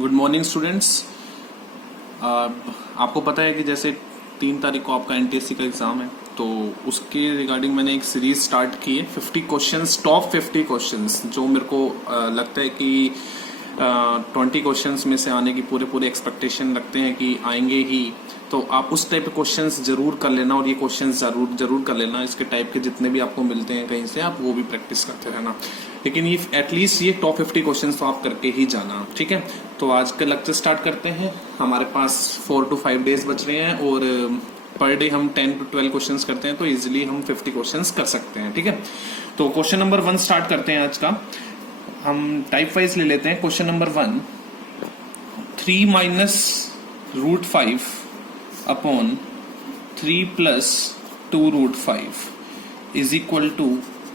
Good morning students. आपको पता है कि जैसे 3 तारीख को आपका एनटीएससी का एग्ज़ाम है, तो उसके रिगार्डिंग मैंने एक सीरीज़ स्टार्ट की है 50 क्वेश्चंस, टॉप 50 क्वेश्चंस, जो मेरे को लगता है कि 20 क्वेश्चंस में से आने की पूरे एक्सपेक्टेशन रखते हैं कि आएंगे ही। तो आप उस टाइप के क्वेश्चंस जरूर कर लेना, और ये क्वेश्चंस जरूर कर लेना। इसके टाइप के जितने भी आपको मिलते हैं कहीं से, आप वो भी प्रैक्टिस करते रहना। लेकिन ये एटलीस्ट ये टॉप 50 क्वेश्चंस तो आप करके ही जाना, ठीक है। तो आज का लेक्चर स्टार्ट करते हैं। हमारे पास 4 to 5 डेज बच रहे हैं, और पर डे हम 10 to 12 क्वेश्चंस करते हैं, तो इजीली हम 50 क्वेश्चंस कर सकते हैं, ठीक है। तो क्वेश्चन नंबर 1 स्टार्ट करते हैं आज का। हम टाइप वाइज ले लेते हैं। Question number 1, 3 minus √5 upon 3 plus 2 √5 is equal to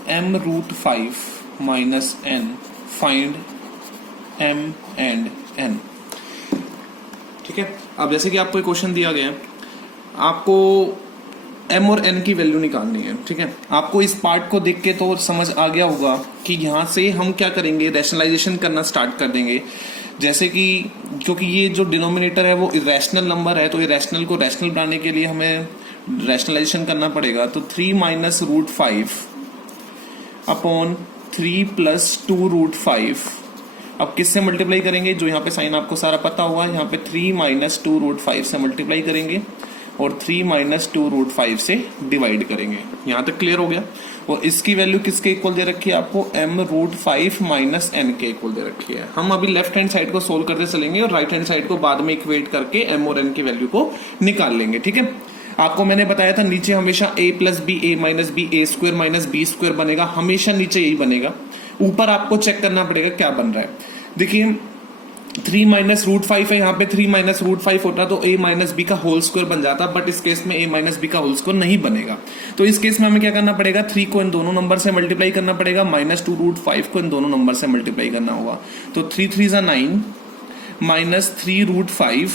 m √5 minus n. Find m and n, ठीक है। अब जैसे कि आपको एक क्वेश्चन दिया गया है, आपको m और n की वैल्यू निकालनी है, ठीक है। आपको इस पार्ट को देख के तो समझ आ गया होगा कि यहाँ से हम क्या करेंगे, रैशनलाइजेशन करना स्टार्ट कर देंगे। जैसे कि क्योंकि ये जो डिनोमिनेटर है वो इरेशनल नंबर है, तो इरेशनल को रैशनल बनाने के लिए हमें रैशनलाइजेशन करना पड़ेगा। तो 3 minus √5 अपॉन 3 plus 2 √5, अब किससे मल्टीप्लाई करेंगे? जो यहाँ पे साइन आपको सारा पता हुआ है, यहाँ पे 3 minus 2 √5 से मल्टीप्लाई करेंगे और 3 minus 2 √5 से डिवाइड करेंगे। यहाँ तक क्लियर हो गया। और इसकी वैल्यू किसके इक्वल दे रखी है आपको? m √5 minus n के इक्वल दे रखी है। हम अभी लेफ्ट हैंड साइड को सोल्व करते चलेंगे और राइट हैंड साइड को बाद में इक्वेट करके m और n की वैल्यू को निकाल लेंगे, ठीक है। आपको मैंने बताया था नीचे हमेशा a + b a - b a² - b² बनेगा, हमेशा नीचे यही बनेगा। ऊपर आपको चेक करना पड़ेगा क्या बन रहा है। देखिए 3 minus √5 है, यहाँ पे 3 minus √5 होता तो a - b का होल स्क्वायर बन जाता, बट इस केस में a - b का होल स्क्वायर नहीं बनेगा। तो इस केस में हमें क्या करना पड़ेगा? 3 को इन दोनों नंबर से मल्टीप्लाई करना पड़ेगा, -2 √5 को इन दोनों नंबर से मल्टीप्लाई करना होगा। तो 3 3 = 9, -3 √5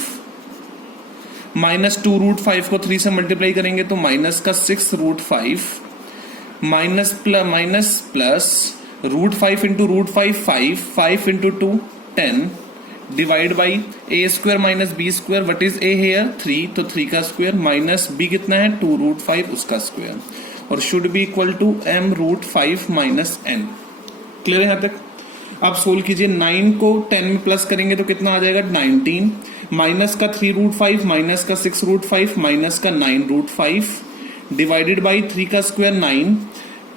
-2 √5 को 3 से मल्टीप्लाई करेंगे तो -6 √5 minus plus √5 × √5 5 × 2 10 divide by a² - b²। What is a here? 3, तो 3 का स्क्वायर माइनस b कितना है? 2 √5 उसका स्क्वायर, और should be equal to m √5 minus n। Clear है यहाँ तक? अब सोल्व कीजिए। 9 को 10 में प्लस करेंगे तो कितना आ जाएगा? 19, माइनस का 3 √5 माइनस का 6 √5 माइनस का 9 √5 डिवाइडेड बाई 3 का स्क्वायर 9,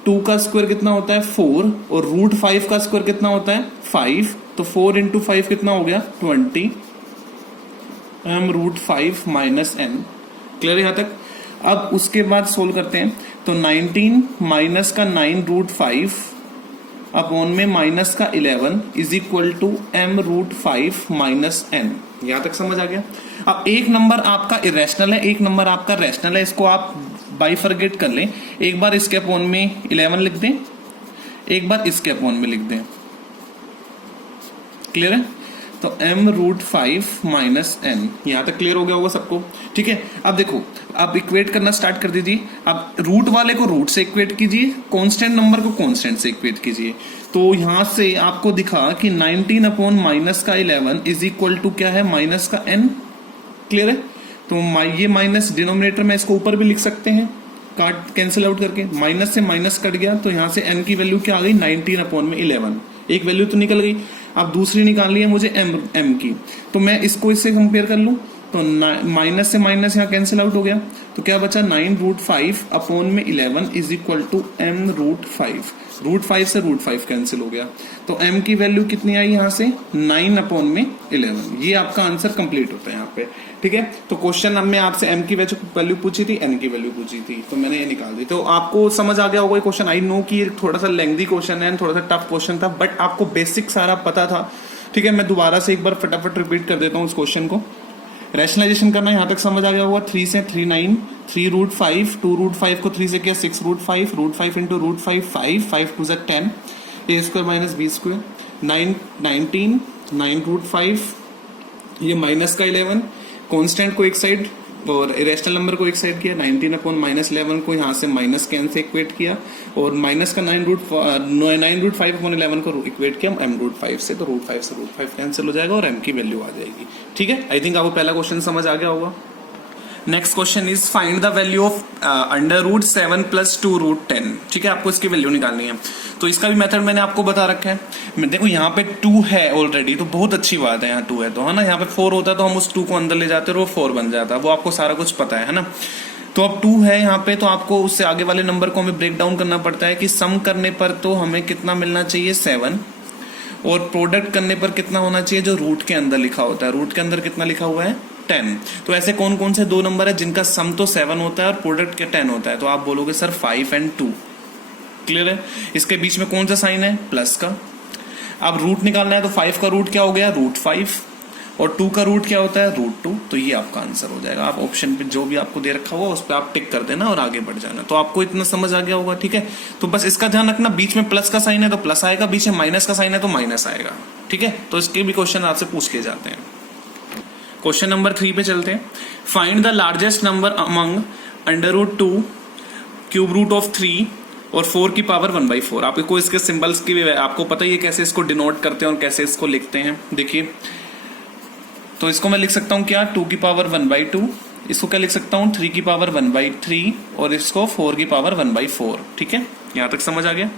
2 का स्क्वायर कितना होता है? 4, और √5 का स्क्वायर कितना होता है? 5, तो 4 × 5 कितना हो गया? 20 m √5 minus n। क्लियर है यहाँ तक? अब उसके बाद सोल्व करते हैं। तो 19 माइनस का 9 √5 अपॉन में माइनस का 11 is equal to m √5 minus n। यहाँ तक समझ आ गया? अब एक नंबर आपका इरेशनल है, एक नंबर आपका रैशनल है, इसको आप बाइफरगेट कर लें। एक बार इसके अपॉन में 11 लिख दें, एक बार इसके अपॉन में लिख दें। क्लियर है? तो m √5 minus n। यहां तक क्लियर हो गया होगा सबको, ठीक है। अब देखो, अब इक्वेट करना स्टार्ट कर दीजिए। अब रूट वाले को रूट से इक्वेट कीजिए, कांस्टेंट नंबर को कांस्टेंट से इक्वेट कीजिए। तो यहां से आपको दिखा कि 19 अपॉन माइनस का 11 इज इक्वल टू क्या है? माइनस का n। क्लियर है? तो ये माइनस डिनोमिनेटर में इसको ऊपर भी लिख सकते हैं, काट कैंसिल आउट करके। माइनस से माइनस कट गया, तो यहाँ से n की वैल्यू क्या आ गई? 19 अपॉन में 11। एक वैल्यू तो निकल गई। अब दूसरी निकालनी है मुझे m की, तो मैं इसको इससे कंपेयर कर लूं, तो माइनस से माइनस यहाँ कैंसिल आउट हो गया, तो क्या बचा? 9 √5 अपॉन में 11 इज इक्वल टू m √5। √5 से √5 कैंसिल हो गया, तो m की वैल्यू कितनी आई यहाँ से? 9 अपॉन में 11। ये आपका आंसर कंप्लीट होता है यहाँ पे, ठीक है। तो क्वेश्चन में आपसे m की वैल्यू पूछी थी, n की वैल्यू पूछी थी, तो मैंने ये निकाल दी। तो आपको समझ आ गया होगा ये क्वेश्चन। आई नो कि थोड़ा सा लेंथी क्वेश्चन है, थोड़ा सा टफ क्वेश्चन था, बट आपको बेसिक सारा पता था, ठीक है। मैं दोबारा से एक बार फटाफट रिपीट कर देता हूँ उस क्वेश्चन को। रैशनलाइजेशन करना यहाँ तक समझ आ गया होगा। 3 से 3 9, 3 √5, 2 √5 को 3 से किया 6 √5, √5 × √5 5, 5 2 = 10, a² - b², 9 19, 9 √5, ये माइनस का 11, कांस्टेंट को एक साइड और इरेशनल नंबर को एक साइड किया, 19/-11 को यहाँ से माइनस के n से इक्वेट किया, और माइनस का 9√5/11 को इक्वेट किया m√5 से, तो √5 से √5 कैंसिल हो जाएगा और m की वैल्यू आ जाएगी। ठीक है, आई थिंक आपको पहला क्वेश्चन समझ आ गया होगा। Next question is find the value of √7 + 2√10। ठीक है, आपको इसकी वैल्यू निकालनी है। तो इसका भी मेथड मैंने आपको बता रखा है। देखो यहाँ पे 2 है ऑलरेडी, तो बहुत अच्छी बात है, यहाँ 2 है तो है ना। यहाँ पे 4 होता तो हम उस 2 को अंदर ले जाते और वो 4 बन जाता, वो आपको सारा कुछ पता है ना। तो अब 2 है यहाँ पे, तो आपको उससे आगे वाले नंबर को हमें ब्रेक डाउन करना पड़ता है कि सम करने पर तो हमें कितना मिलना चाहिए 7, और प्रोडक्ट करने पर कितना होना चाहिए जो रूट के अंदर लिखा होता है। रूट के अंदर कितना लिखा हुआ है 10। तो ऐसे कौन कौन से 2 नंबर है जिनका सम तो 7 होता है और प्रोडक्ट के 10 होता है, तो आप बोलोगे सर 5 और 2। क्लियर है? इसके बीच में कौन सा साइन है? प्लस का। अब रूट निकालना है तो 5 का रूट क्या हो गया? √5, और 2 का रूट क्या होता है? √2। तो ये आपका आंसर हो जाएगा। आप ऑप्शन पे जो भी आपको दे रखा होगा उस पर आप टिक कर देना और आगे बढ़ जाना। तो आपको इतना समझ आ गया होगा। ठीक है, तो बस इसका ध्यान रखना, बीच में प्लस का साइन है तो प्लस आएगा, बीच में माइनस का साइन है तो माइनस आएगा। ठीक है, तो इसके भी क्वेश्चन आपसे पूछ लिए जाते हैं। क्वेश्चन नंबर 3 पे चलते हैं। Find the largest number among √2, cube root of 3 और 4 की पावर 1/4। आपको इसके सिंबल्स की भी आपको पता ही है कैसे इसको डिनोट करते हैं और कैसे इसको लिखते हैं। देखिए, तो इसको मैं लिख सकता हूं क्या? 2 की पावर 1/2। इसको क्या लिख सकता हूं? 3 की पावर 1/3, और इसको 4 की पावर 1/4। ठीक है, यहां तक समझ आ गया।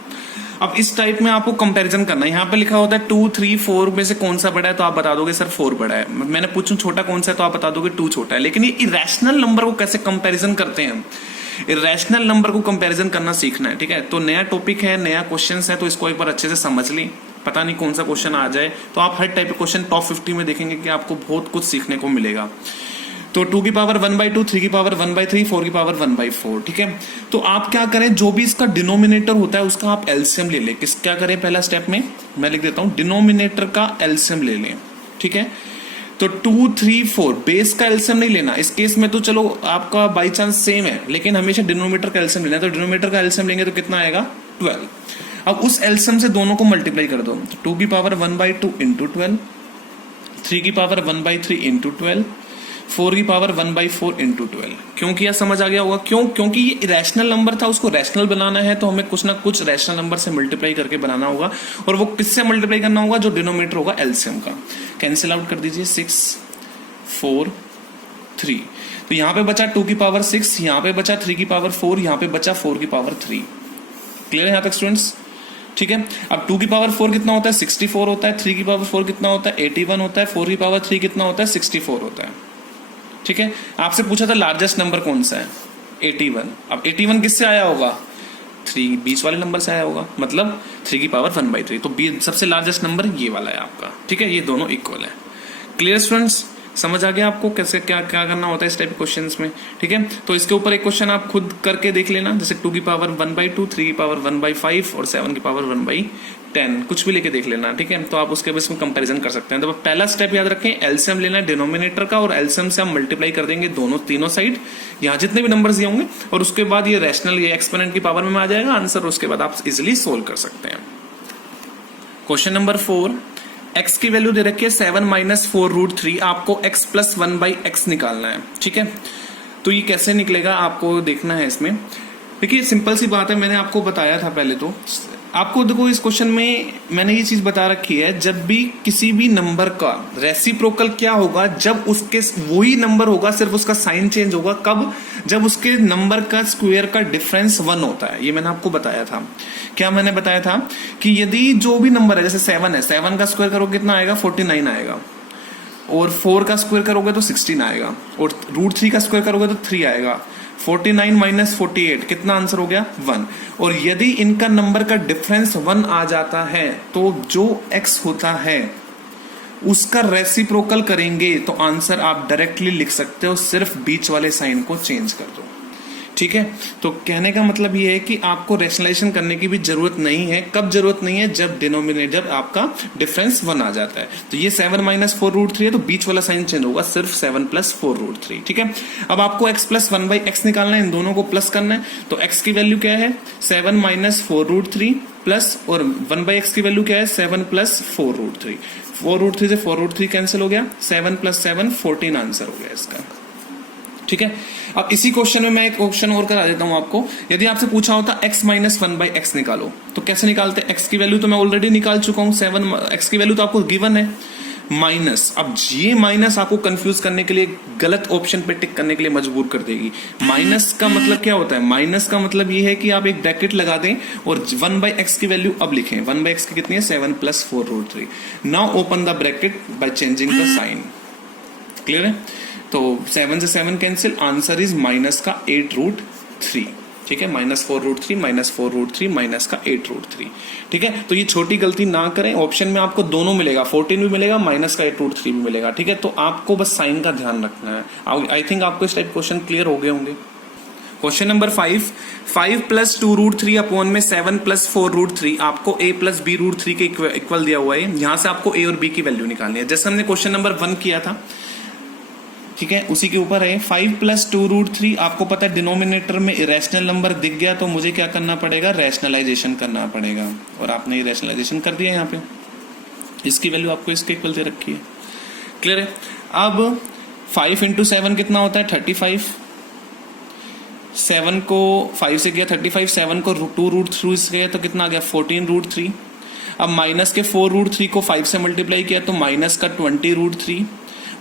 अब इस टाइप में आपको कंपैरिजन करना है। यहाँ पे लिखा होता है 2, 3, 4 में से कौन सा बड़ा है, तो आप बता दोगे सर 4 बड़ा है। मैंने पूछूं छोटा कौन सा है, तो आप बता दोगे 2 छोटा है। लेकिन ये इरेशनल नंबर को कैसे कंपैरिजन करते हैं, इरेशनल नंबर को कंपैरिजन करना सीखना है। ठीक है, तो नया टॉपिक है, नया क्वेश्चन है, तो इसको एक बार अच्छे से समझ ली। पता नहीं कौन सा क्वेश्चन आ जाए, तो आप हर टाइप के क्वेश्चन टॉप 50 में देखेंगे कि आपको बहुत कुछ सीखने को मिलेगा। तो 2 की पावर 1/2, 3 की पावर 1/3, 4 की पावर 1/4। ठीक है, तो आप क्या करें, जो भी इसका डिनोमिनेटर होता है उसका आप एलसीएम ले लें। क्या करें? पहला स्टेप में मैं लिख देता हूं, डिनोमिनेटर का एलसीएम ले लें। ठीक है, तो 2, 3, 4 बेस का एलसीएम नहीं लेना। इस केस में तो चलो आपका बाई चांस सेम है, लेकिन हमेशा डिनोमिनेटर का एलसीएम लेना है। तो डिनोमिनेटर का एलसीएम लेंगे तो कितना आएगा? 12। अब उस एलसीएम से दोनों को मल्टीप्लाई कर दो। तो 2 की पावर 1/2 इंटू 12, 3 की पावर 1/3 इंटू 12, 4 की पावर 1/4 इंटू 12। क्यों किया? समझ आ गया होगा क्यों? क्योंकि ये इरेशनल नंबर था, उसको रैशनल बनाना है तो हमें कुछ ना कुछ रैशनल नंबर से मल्टीप्लाई करके बनाना होगा। और वो किससे मल्टीप्लाई करना होगा? जो डिनोमिनेटर होगा एलसीएम का। कैंसिल आउट कर दीजिए, 6, 4, 3। तो यहाँ पे बचा 2 की पावर 6, यहाँ पे बचा 3 की पावर 4, यहाँ पे बचा 4 की पावर 3। क्लियर है यहाँ तक स्टूडेंट्स? ठीक है, अब 2 की पावर 4 कितना होता है? 64 होता है। 3 की पावर 4 कितना होता है? 81 होता है। 4 की पावर 3 कितना होता है? 64 होता है। ठीक है, आपसे पूछा था लार्जेस्ट नंबर कौन सा है? 81। अब 81 किससे आया होगा? 3 बीच वाले नंबर से आया होगा, मतलब 3 की पावर 1/3। तो सबसे लार्जेस्ट नंबर ये वाला है आपका। ठीक है, ये दोनों इक्वल है। Clear students? समझ आ गया आपको कैसे क्या क्या करना होता है इस टाइप के क्वेश्चंस में। ठीक है, तो इसके ऊपर एक क्वेश्चन आप खुद करके देख लेना, जैसे 2 की पावर 1/2, 3 की पावर 1/5 और 7 की पावर 1/10, कुछ भी लेके देख लेना। ठीक है, तो आप उसके बेस में कंपैरिजन कर सकते हैं। तो पहला स्टेप याद रखें, एलसीएम लेना है डिनोमिनेटर का, और एलसीएम से हम मल्टीप्लाई कर देंगे तीनों साइड, यहाँ जितने भी नंबर्स दिए होंगे, और उसके बाद ये रैशनल, ये एक्सपोनेंट की पावर में आ जाएगा आंसर। उसके बाद आप इजिली सोल्व कर सकते हैं। क्वेश्चन नंबर 4, x की वैल्यू दे रखी है 7 - 4√3। आपको x + 1/x निकालना है। ठीक है, तो ये कैसे निकलेगा आपको देखना है इसमें। देखिए सिंपल सी बात है, मैंने आपको बताया था पहले। तो आपको देखो इस क्वेश्चन में मैंने ये चीज बता रखी है, जब भी किसी भी नंबर का रेसिप्रोकल क्या होगा, जब उसके वही नंबर होगा, सिर्फ उसका साइन चेंज होगा। कब? जब उसके नंबर का स्क्वायर का डिफरेंस 1 होता है। ये मैंने आपको बताया था। क्या मैंने बताया था कि यदि जो भी नंबर है, जैसे 7 है, 7 का स्क्वायर करोगे कितना आएगा? 49 आएगा। और 4 का स्क्वायर करोगे तो 16 आएगा। और √3 का स्क्वायर करोगे तो 3 आएगा। 49 - 48 कितना आंसर हो गया? 1। और यदि इनका नंबर का डिफरेंस 1 आ जाता है तो जो x होता है उसका रेसिप्रोकल करेंगे तो आंसर आप डायरेक्टली लिख सकते हो, सिर्फ बीच वाले साइन को चेंज कर दो। ठीक है, तो कहने का मतलब ये है कि आपको रैशनलाइजेशन करने की भी जरूरत नहीं है। कब जरूरत नहीं है? जब डिनोमिनेटर आपका डिफरेंस 1 आ जाता है। तो ये 7 - 4√3 है, तो बीच वाला साइन चेंज होगा, सिर्फ 7 + 4√3। ठीक है, अब आपको x + 1/x निकालना है, इन दोनों को प्लस करना है। तो x की वैल्यू क्या है? 7 - 4√3 प्लस, और 1/x की वैल्यू क्या है? 7 + 4√3। 4√3 से 4√3 कैंसिल हो गया, 7 + 7 14 आंसर हो गया इसका। ठीक है। अब इसी क्वेश्चन में मैं एक क्वेश्चन और करा देता हूं आपको। यदि आपसे पूछा होता x माइनस 1/x निकालो, तो कैसे निकालते हैं? x की वैल्यू तो मैं ऑलरेडी निकाल चुका हूं, 7 x की वैल्यू तो आपको गिवन है, माइनस। अब ये माइनस आपको कंफ्यूज करने के लिए, गलत ऑप्शन पे टिक करने के लिए मजबूर कर देगी। माइनस का मतलब क्या होता है? माइनस का मतलब ये है कि आप एक ब्रैकेट लगा दें और 1/x की वैल्यू अब लिखें। 1/x की कितनी है? 7 + 4√3। Now open the bracket by changing the sign. Clear है? तो 7 से 7 कैंसिल, आंसर इज माइनस का 8√3। ठीक है, -4√3 -4√3 माइनस का 8√3। ठीक है, तो ये छोटी गलती ना करें। ऑप्शन में आपको दोनों मिलेगा, 14 भी मिलेगा, माइनस का 8√3 भी मिलेगा। ठीक है, तो आपको बस साइन का ध्यान रखना है। आई थिंक आपको इस टाइप क्वेश्चन क्लियर हो गए होंगे। क्वेश्चन नंबर 5 + 2√3 अपॉन में 7 + 4√3 आपको a + b√3 के इक्वल दिया हुआ है। यहां से आपको a और b की वैल्यू निकालनी है, जैसे हमने क्वेश्चन नंबर 1 किया था। ठीक है, उसी के ऊपर है। 5 + 2√3 आपको पता है डिनोमिनेटर में इरेशनल नंबर दिख गया तो मुझे क्या करना पड़ेगा? रैशनलाइजेशन करना पड़ेगा, और आपने रैशनलाइजेशन कर दिया। यहाँ पे इसकी वैल्यू आपको इसके इक्वल दे रखी है। क्लियर है? अब 5 × 7 कितना होता है? 35। 7 को 5 से किया 35, 7 को 2√3 से किया तो कितना आ गया? 14√3। अब माइनस के 4√3 को 5 से मल्टीप्लाई किया तो माइनस का 20√3,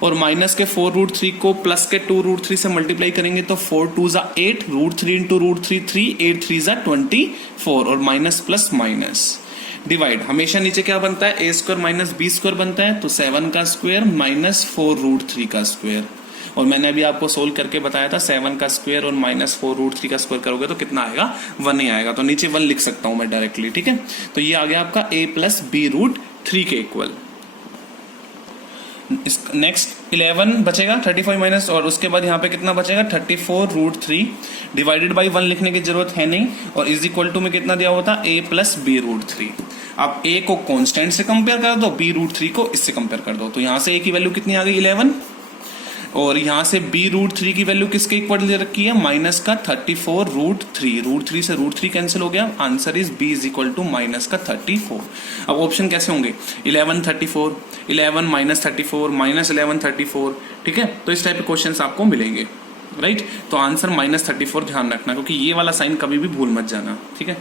और माइनस के 4√3 को प्लस के 2√3 से मल्टीप्लाई करेंगे तो 4 2 = 8, √3 × √3 3, 8 3 = 24, और माइनस प्लस माइनस डिवाइड। हमेशा नीचे क्या बनता है? a² - b² बनता है, तो 7 का स्क्वायर - 4√3 का स्क्वायर। और मैंने अभी आपको सोल्व करके बताया था, 7 का स्क्वायर और -4√3 का स्क्वायर करोगे तो कितना आएगा? 1 ही आएगा। तो नीचे 1 लिख सकता हूं मैं डायरेक्टली। ठीक है, तो ये आ गया आपका a + b√3 के इक्वल। नेक्स्ट 11 बचेगा, 35 माइनस, और उसके बाद यहाँ पे कितना बचेगा? 34√3 डिवाइडेड बाई 1 लिखने की जरूरत है नहीं, और इज इक्वल टू में कितना दिया होता? a + b√3। अब a को कांस्टेंट से कंपेयर कर दो, b√3 को इससे कंपेयर कर दो, तो यहाँ से a की वैल्यू कितनी आ गई? 11, और यहाँ से b√3 की वैल्यू किसके इक्वल दे रखी है? माइनस का 34√3। √3 से √3 कैंसिल हो गया, आंसर इज b = -34। अब ऑप्शन कैसे होंगे? 11 34, 11 -34, -11 34। ठीक है, तो इस टाइप के क्वेश्चंस आपको मिलेंगे, राइट? तो आंसर -34 ध्यान रखना, क्योंकि ये वाला साइन कभी भी भूल मत जाना। ठीक है,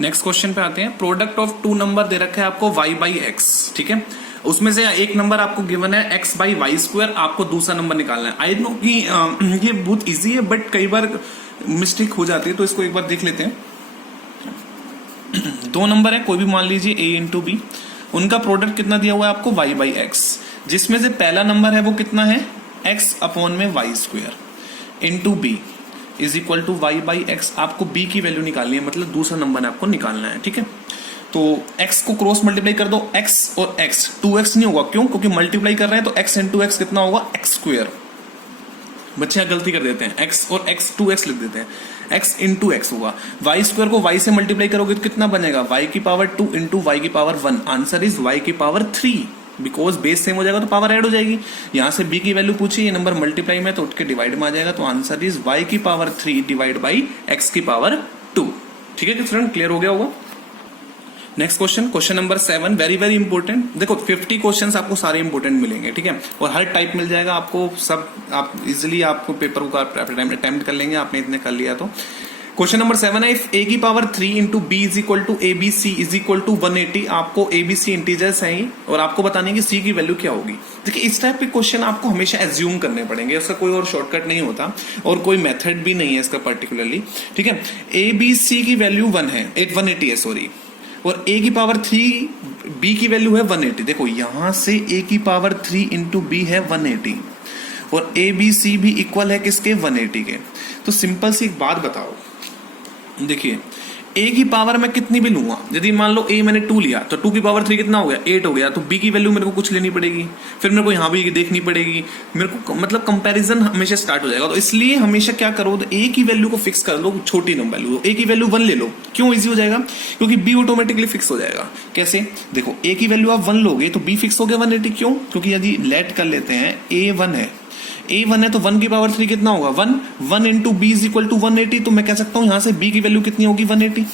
नेक्स्ट क्वेश्चन पे आते हैं। प्रोडक्ट ऑफ 2 नंबर दे रखा है आपको y/x। ठीक है, उसमें से एक नंबर आपको गिवन है x/y², आपको दूसरा नंबर निकालना है। आई नो कि ये बहुत इजी है, बट कई बार मिस्टेक हो जाती है, तो इसको एक बार देख लेते हैं। 2 नंबर है, कोई भी मान लीजिए a × b, उनका प्रोडक्ट कितना दिया हुआ है आपको? y/x, जिसमें से पहला नंबर है वो कितना है? x/y² × b = y/x। आपको b की वैल्यू निकालनी है, मतलब दूसरा नंबर आपको निकालना है। ठीक है, तो x को क्रॉस मल्टीप्लाई कर दो, x और x, 2x नहीं होगा, क्यों? क्योंकि मल्टीप्लाई कर रहे हैं, तो x × x कितना होगा? x²। बच्चे यहाँ गलती कर देते हैं, x और x 2x लिख देते हैं, x × x होगा। y² को y से मल्टीप्लाई करोगे तो कितना बनेगा? y² × 2 × y² 1। Answer is y³ 3, because base same हो जाएगा तो पावर ऐड हो जाएगी। यहाँ से b की वैल्यू पूछी, ये नंबर मल्टीप्लाई में तो उठ के डिवाइड में आ जाएगा, तो answer is y³ 3 divide by x² 2। ठीक है कि स्टूडेंट, क्लियर हो गया होगा? Next question number 7, very important. देखो 50 क्वेश्चंस आपको सारे इंपॉर्टेंट मिलेंगे। ठीक है, और हर टाइप मिल जाएगा आपको, सब आप इजिली आपको पेपर को अटेम्प्ट कर लेंगे, आपने इतने कर लिया तो। क्वेश्चन नंबर 7 है, इफ a³ 3 × b = abc = 180। आपको abc इंटीजर्स हैं और आपको बताने की c की वैल्यू क्या होगी। देखिए इस टाइप के क्वेश्चन आपको हमेशा एज्यूम करने पड़ेंगे, इसका कोई और शॉर्टकट नहीं होता और कोई मेथड भी नहीं है इसका पर्टिकुलरली। ठीक है, abc की वैल्यू 180 है, सॉरी, और a³ 3 b की वैल्यू है 180। देखो यहां से a³ 3 × b है 180, और abc भी इक्वल है किसके? 180 के। तो सिंपल सी एक बात बताओ, देखिए a की पावर मैं कितनी भी लूंगा, यदि मान लो a मैंने 2 लिया तो 2 की पावर 3 कितना हो गया? 8 हो गया। तो b की वैल्यू मेरे को कुछ लेनी पड़ेगी, फिर मेरे को यहाँ भी देखनी पड़ेगी, मेरे को मतलब कंपैरिजन हमेशा स्टार्ट हो जाएगा। तो इसलिए हमेशा क्या करो, तो a की वैल्यू को फिक्स कर लो, छोटी नंबर लो, a की वैल्यू 1 ले लो। क्यों इजी हो जाएगा? क्योंकि b ऑटोमेटिकली फिक्स हो जाएगा। कैसे? देखो a की वैल्यू आप 1 लोगे तो b फिक्स हो गया 180। क्यों? क्योंकि यदि लेट कर लेते हैं a 1 है, a1 है तो 1 की पावर 3 कितना होगा? 1 × b = 180। तो मैं कह सकता हूं यहां से b की वैल्यू कितनी होगी? 180।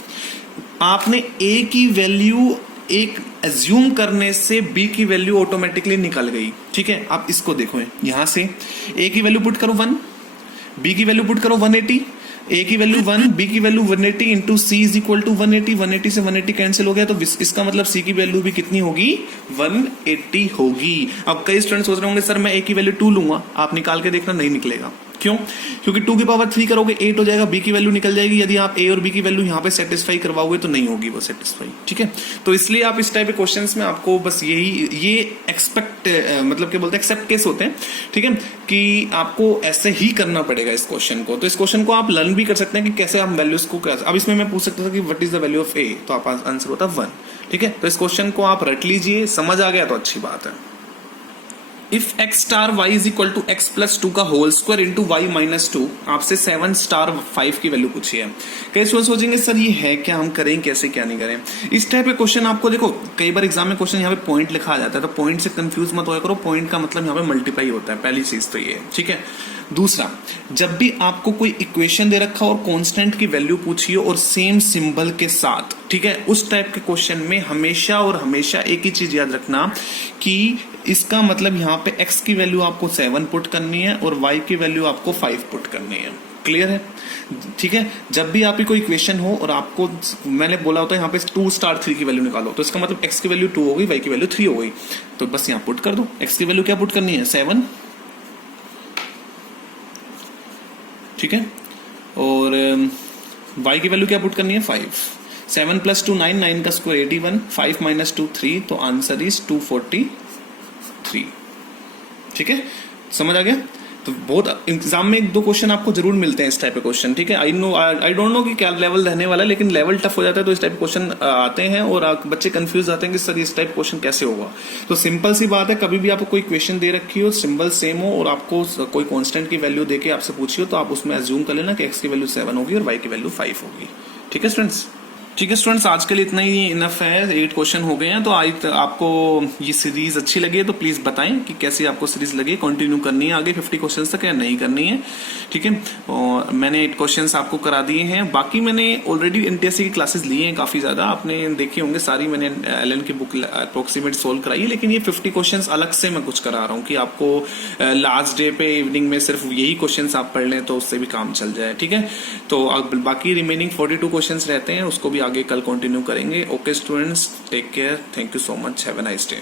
आपने a की वैल्यू एक एज्यूम करने से b की वैल्यू ऑटोमेटिकली निकल गई। ठीक है, आप इसको देखो, यहां से a की वैल्यू पुट करो 1, b की वैल्यू पुट करो 180, a की वैल्यू 1, b की value 180 into c is equal to 180, 180 से 180 कैंसिल हो गया, तो इसका मतलब c की वैल्यू भी कितनी होगी, 180 होगी। अब कई स्टूडेंट सोच रहे होंगे सर मैं a की वैल्यू 2 लूंगा, आप निकाल के देखना नहीं निकलेगा। क्यों? क्योंकि 2 की पावर 3 करोगे 8 हो जाएगा, b की वैल्यू निकल जाएगी। यदि आप a और b की वैल्यू यहाँ पे सेटिस्फाई करवाओगे तो नहीं होगी वो सेटिस्फाई। ठीक है, तो इसलिए आप इस टाइप के क्वेश्चंस में आपको बस ये एक्सपेक्ट मतलब क्या बोलते हैं, एक्सेप्ट केस होते हैं। ठीक है, कि आपको ऐसे ही करना पड़ेगा इस क्वेश्चन को। तो इस क्वेश्चन को आप लर्न भी कर सकते हैं कि कैसे हम वैल्यूज को, अब इसमें मैं पूछ सकता था कि what is the value of a, तो आप आंसर होता 1। ठीक है, तो इस क्वेश्चन को आप रट लीजिए, समझ आ गया तो अच्छी बात है। If x star y is equal to x plus 2 का whole square into y minus 2, आपसे 7 स्टार 5 की वैल्यू पूछी है। कई स्टूडेंट सोचेंगे सर ये है क्या, हम करें कैसे, क्या नहीं करें। इस टाइप के क्वेश्चन आपको देखो कई बार एग्जाम में क्वेश्चन यहाँ पे पॉइंट लिखा जाता है, तो पॉइंट से कंफ्यूज मत होया करो, पॉइंट का मतलब यहाँ पे मल्टीप्लाई होता है, पहली चीज तो ये है। ठीक है, दूसरा, जब भी आपको कोई इक्वेशन दे रखा और कांस्टेंट की वैल्यू पूछी हो और सेम सिंबल के साथ, ठीक है, उस टाइप के क्वेश्चन में हमेशा और हमेशा एक ही चीज याद रखना कि इसका मतलब यहाँ पे x की वैल्यू आपको 7 पुट करनी है और y की वैल्यू आपको 5 पुट करनी है। क्लियर है? ठीक है, जब भी आपकी कोई इक्वेशन हो और आपको मैंने बोला होता है यहाँ पे 2 स्टार 3 की वैल्यू निकालो, तो इसका मतलब x की वैल्यू 2 हो गई, y की वैल्यू 3 हो गई, तो बस यहाँ पुट कर दो। x की वैल्यू क्या पुट करनी है, 7। ठीक है, और y की वैल्यू क्या पुट करनी है, 5। 7 प्लस 2 9, 9 का स्क्वायर 81, 5 माइनस 2 3, तो आंसर इज 243। ठीक है, समझ आ गया? तो बहुत एग्जाम में 1-2 क्वेश्चन आपको जरूर मिलते हैं इस टाइप के क्वेश्चन। ठीक है, आई डोंट नो कि क्या लेवल रहने वाला है, लेकिन लेवल टफ हो जाता है तो इस टाइप के क्वेश्चन आते हैं और बच्चे कंफ्यूज आते हैं कि सर इस टाइप क्वेश्चन कैसे होगा। तो सिंपल सी बात है, कभी भी आपको कोई क्वेश्चन दे रखी हो, सिंबल सेम हो और आपको कोई कॉन्स्टेंट की वैल्यू देके आपसे पूछी हो, तो आप उसमें एज्यूम कर लेना कि एक्स की वैल्यू 7 होगी और वाई की वैल्यू 5 होगी। ठीक है स्टूडेंट्स? ठीक है स्टूडेंट्स, आज के लिए इतना ही इनफ है, 8 क्वेश्चन हो गए हैं। तो आज आपको ये सीरीज अच्छी लगी है तो प्लीज बताएं कि कैसी आपको सीरीज लगी, कंटिन्यू करनी है आगे 50 क्वेश्चंस तक या नहीं करनी है। ठीक है, और मैंने 8 क्वेश्चंस आपको करा दिए हैं, बाकी मैंने ऑलरेडी एनटीएससी की क्लासेस ली हैं काफी ज्यादा, आपने देखी होंगे सारी, मैंने एलएन की बुक अप्रोक्सीमेट सोल्व कराई है, लेकिन ये 50 क्वेश्चन अलग से मैं कुछ करा रहा हूँ कि आपको लास्ट डे पे इवनिंग में सिर्फ यही क्वेश्चन आप पढ़ लें तो उससे भी काम चल जाए। ठीक है, तो बाकी रिमेनिंग 42 क्वेश्चन रहते हैं, उसको भी आगे कल कंटिन्यू करेंगे। Okay students, take care, thank you so much, have a nice day.